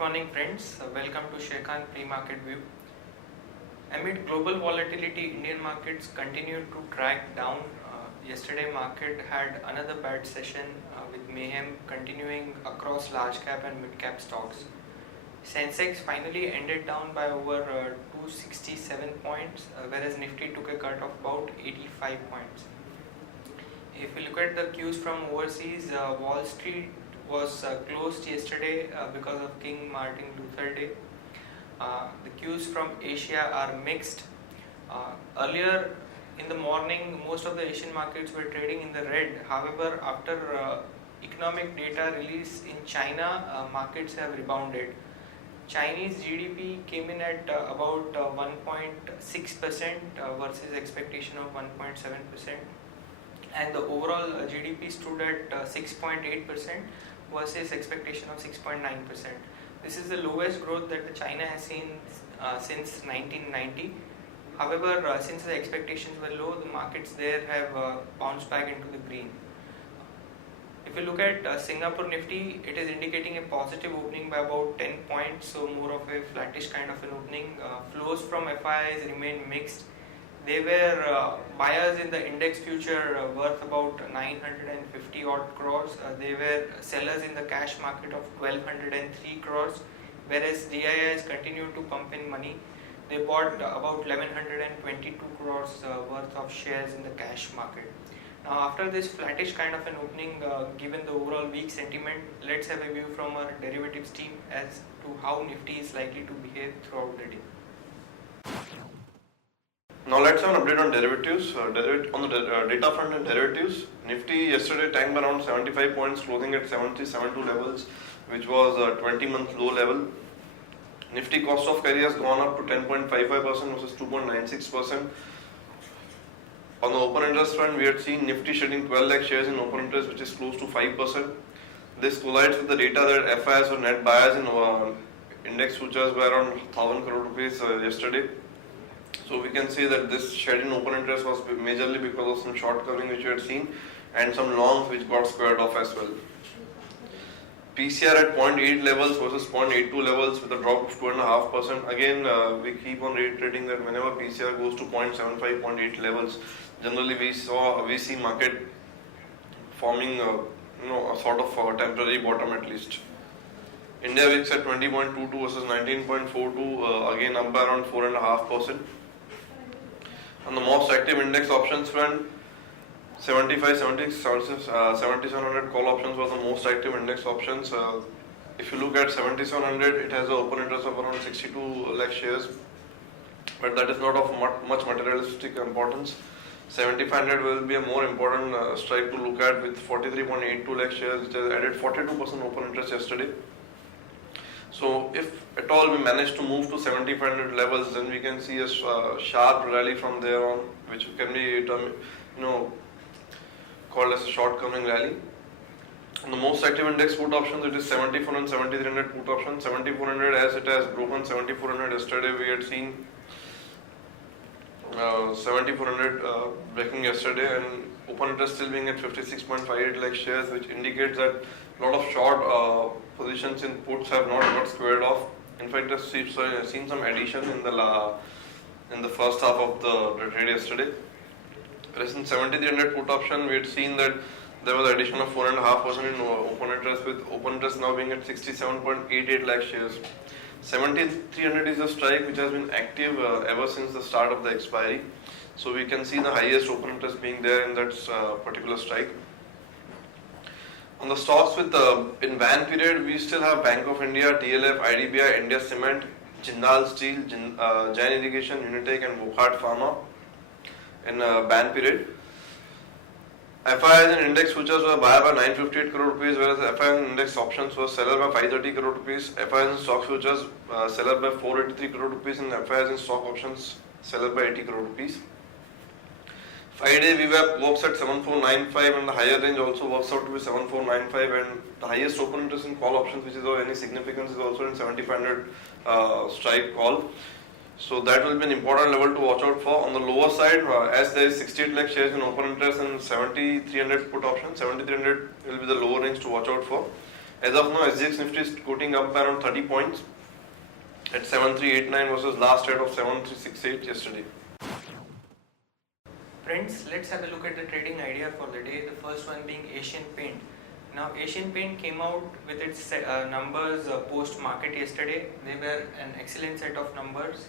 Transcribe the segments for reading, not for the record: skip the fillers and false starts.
morning friends, welcome to Sharekhan pre-market view. Amid global volatility, Indian markets continued to track down. Yesterday market had another bad session with mayhem continuing across large cap and mid cap stocks. Sensex finally ended down by over 267 points, whereas Nifty took a cut of about 85 points. If you look at the cues from overseas, Wall Street was closed yesterday because of King Martin Luther Day. The cues from Asia are mixed. Earlier in the morning, most of the Asian markets were trading in the red. However, after economic data release in China, markets have rebounded. Chinese GDP came in at about 1.6% versus expectation of 1.7%. And the overall GDP stood at 6.8% versus expectation of 6.9%. This is the lowest growth that China has seen since 1990. However, since the expectations were low, the markets there have bounced back into the green. If you look at Singapore Nifty, it is indicating a positive opening by about 10 points, so more of a flattish kind of an opening. Flows from FIIs remain mixed. They were buyers in the index future worth about 950 odd crores. They were sellers in the cash market of 1203 crores, whereas DIIs continued to pump in money. They bought about 1122 crores worth of shares in the cash market. Now, after this flattish kind of an opening, given the overall weak sentiment, let's have a view from our derivatives team as to how Nifty is likely to behave throughout the day. Now let's have an update on derivatives. On the data front and derivatives, Nifty yesterday tanked around 75 points, closing at 70.72 levels, which was a 20-month low level. Nifty cost of carry has gone up to 10.55% versus 2.96%. On the open interest front, we had seen Nifty shedding 12 lakh shares in open interest, which is close to 5%. This collides with the data that FIIs were net buyers in index futures by around 1,000 crore rupees yesterday. So we can say that this shed in open interest was majorly because of some short covering which we had seen and some longs which got squared off as well. PCR at 0.8 levels versus 0.82 levels with a drop of 2.5%. Again, we keep on reiterating that whenever PCR goes to 0.75, 0.8 levels, generally we see market forming a sort of temporary bottom at least. India VIX at 20.22 versus 19.42, again up by around 4.5%. On the most active index options front, 75, 76, 7700 call options were the most active index options. If you look at 7700, it has an open interest of around 62 lakh shares, but that is not of much materialistic importance. 7500 will be a more important strike to look at with 43.82 lakh shares, which has added 42% open interest yesterday. So if at all we manage to move to 7500 levels, then we can see a sharp rally from there on, which can be called as a short coming rally. On the most active index put options, it is 74 and 7300 put options. 7400, as it has broken 7400 yesterday, we had seen 7400 breaking yesterday, and open interest still being at 56.58 lakh shares, which indicates that a lot of short positions in puts have not got squared off. In fact, I've seen some addition in the first half of the trade yesterday. Whereas in 7300 put option, we had seen that there was addition of 4.5% in open interest, with open interest now being at 67.88 lakh shares. 7300 is a strike which has been active ever since the start of the expiry. So we can see the highest open interest being there in that particular strike. On the stocks in ban period, we still have Bank of India, DLF, IDBI, India Cement, Jindal Steel, Jain Irrigation, Unitech and Wockhardt Pharma in ban period. FIIs and index futures were buyer by 958 crore rupees, whereas FIIs and index options were seller by 530 crore rupees. FIIs and stock futures seller by 483 crore rupees, and FIIs and stock options seller by 80 crore rupees. 5-day VWAP works at 7495, and the higher range also works out to be 7495, and the highest open interest in call options, which is of any significance, is also in 7500 strike call. So that will be an important level to watch out for. On the lower side, as there is 68 lakh shares in open interest and 7300 put option, 7300 will be the lower range to watch out for. As of now, SGX Nifty is quoting up by around 30 points at 7389 versus last trade of 7368 yesterday. Friends, let's have a look at the trading idea for the day. The first one being Asian Paint. Now, Asian Paint came out with its numbers post market yesterday. They were an excellent set of numbers.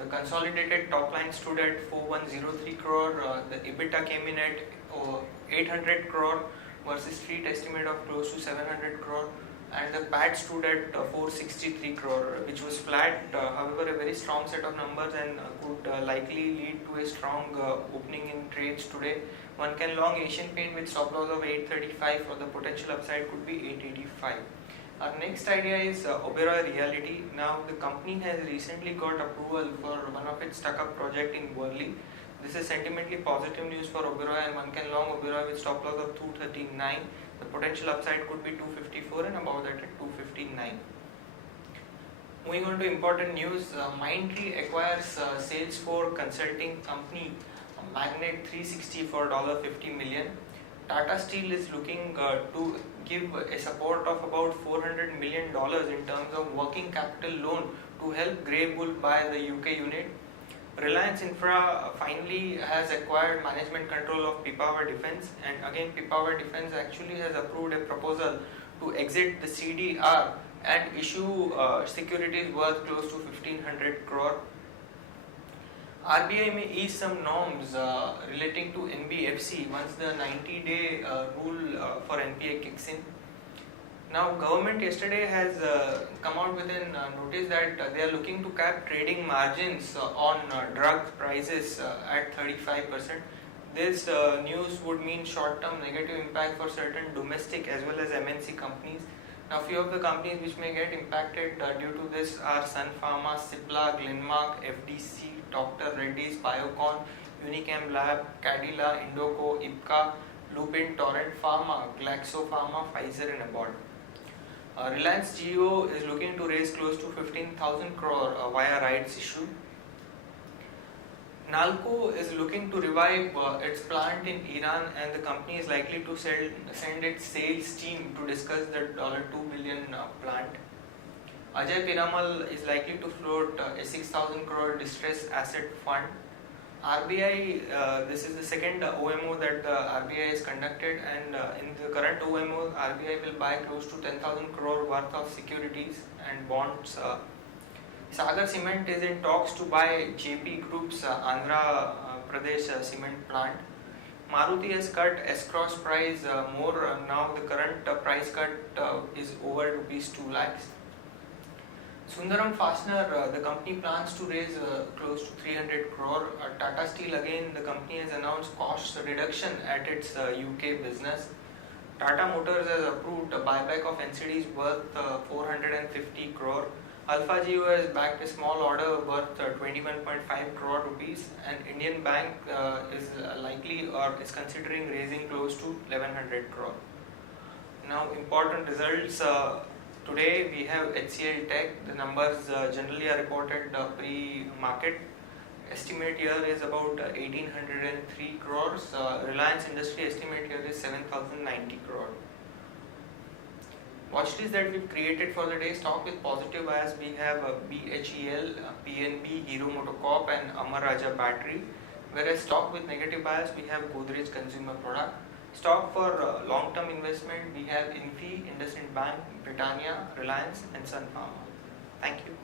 The consolidated top line stood at 4103 crore. The EBITDA came in at 800 crore versus street estimate of close to 700 crore. And the PAT stood at 463 crore, which was flat. However, a very strong set of numbers and could likely lead to a strong opening in trades today. One can long Asian Paint with stop loss of 835, or the potential upside could be 885. Our next idea is Oberoi Realty. Now, the company has recently got approval for one of its stuck-up project in Worli. This is sentimentally positive news for Oberoi, and one can long Oberoi with stop loss of 239. The potential upside could be 254 and above that at 259. Moving on to important news, Mindtree acquires Salesforce consulting company Magnet 360 for $50 million. Tata Steel is looking to give a support of about $400 million in terms of working capital loan to help Grey Bull buy the UK unit. Reliance Infra finally has acquired management control of Pipavav Defence, and again Pipavav Defence actually has approved a proposal to exit the CDR and issue securities worth close to 1500 crore. RBI may ease some norms relating to NBFC once the 90-day rule for NPA kicks in. Now, government yesterday has come out with a notice that they are looking to cap trading margins on drug prices at 35%. This news would mean short-term negative impact for certain domestic as well as MNC companies. Now, few of the companies which may get impacted due to this are Sun Pharma, Cipla, Glenmark, FDC, Dr. Reddy's, Biocon, Unichem Lab, Cadila, Indoco, Ipca, Lupin, Torrent Pharma, Glaxo Pharma, Pfizer and Abbott. Reliance Jio is looking to raise close to 15,000 crore via rights issue. Nalco is looking to revive its plant in Iran, and the company is likely to send its sales team to discuss the $2 billion plant. Ajay Piramal is likely to float a 6,000 crore distress asset fund. RBI, this is the second OMO that the RBI has conducted, and in the current OMO, RBI will buy close to 10,000 crore worth of securities and bonds. Sagar Cement is in talks to buy JP Group's Andhra Pradesh cement plant. Maruti has cut S-Cross price more. Now the current price cut is over rupees 2 lakhs. Sundaram Fastener, the company plans to raise close to 300 crore. Tata Steel, again, the company has announced cost reduction at its UK business. Tata Motors has approved a buyback of NCDs worth 450 crore. Alpha Geo has backed a small order worth 21.5 crore rupees, and Indian Bank is likely or is considering raising close to 1100 crore. Now, important results. Today we have HCL Tech. The numbers generally are reported pre-market. Estimate here is about 1803 crores. Reliance Industry estimate here is 7090 crore. Watchlist that we've created for the day: stock with positive bias, we have BHEL, PNB, Hero Motocorp and Amar Raja Battery. Whereas stock with negative bias, we have Godrej Consumer Product. Stock for long-term investment, we have Infi, IndusInd Bank, Britannia, Reliance and Sun Pharma. Thank you.